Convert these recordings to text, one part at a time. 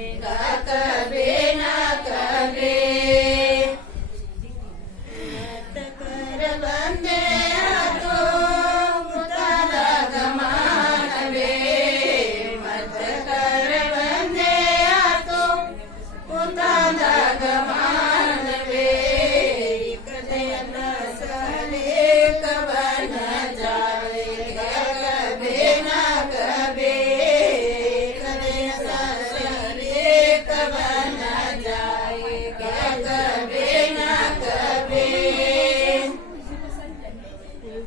कबे न कबे मत कर बंदे तो मुताला गमान वे मत कर बंदे तो मुताला गमान वे कदे न सले कबन जावे कबे न कबे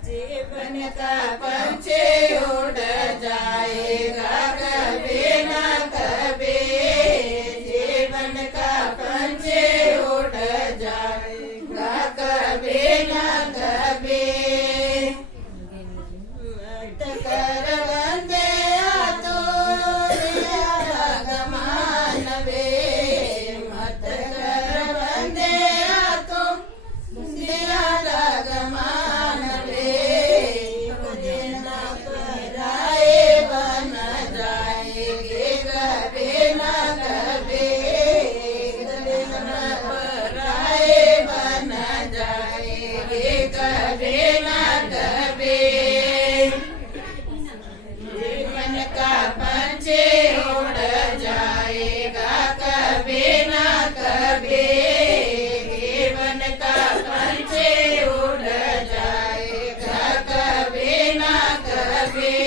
जीवन का पंछी उड़ जाएगा कभी न कभी जीवन का पंछी उड़ जाएगा कभी न कभी मत कर बंदे तो गमान वे मत कर बंदे तो गमान कबे न कबे जीवन का पंछी उड़ जाएगा कभी न कभी जीवन का पंछी उड़ जाएगा कभी न कभी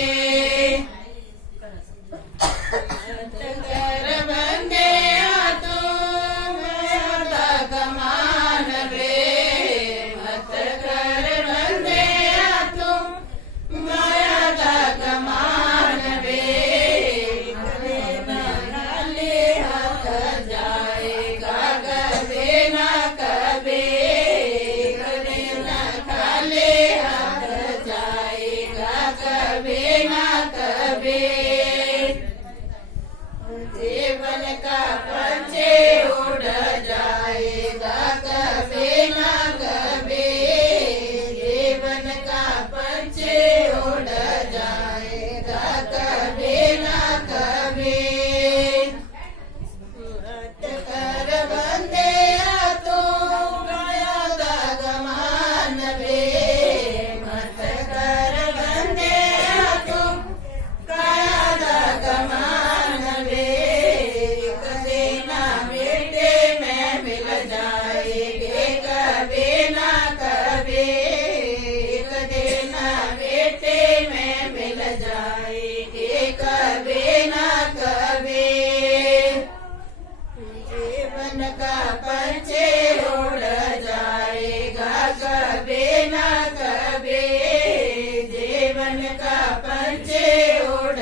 मत कर बंदे तो गमान वे मत कर बंदे तो माया दा गमान वे कभी न खाली हाथ जाएगा कभी न कभी कभी न खाली हाथ जाएगा कभी न कभी जीवन का पंछी उड़ जाएगा कभी न कभी जीवन का पंछी उड़ जाएगा कभी न कभी मत कर बंदे तो माया दा गमान वे मत कर बंदे तो काया दा गमान वे कभी ना बेटे में मिल जाएंगे कभी ना कभी कभी ना बेटे में मिल जाएंगे कभी ना कभी जीवन का पंछी उड़ जाएगा कभी ना कभी जीवन का पंछी उड़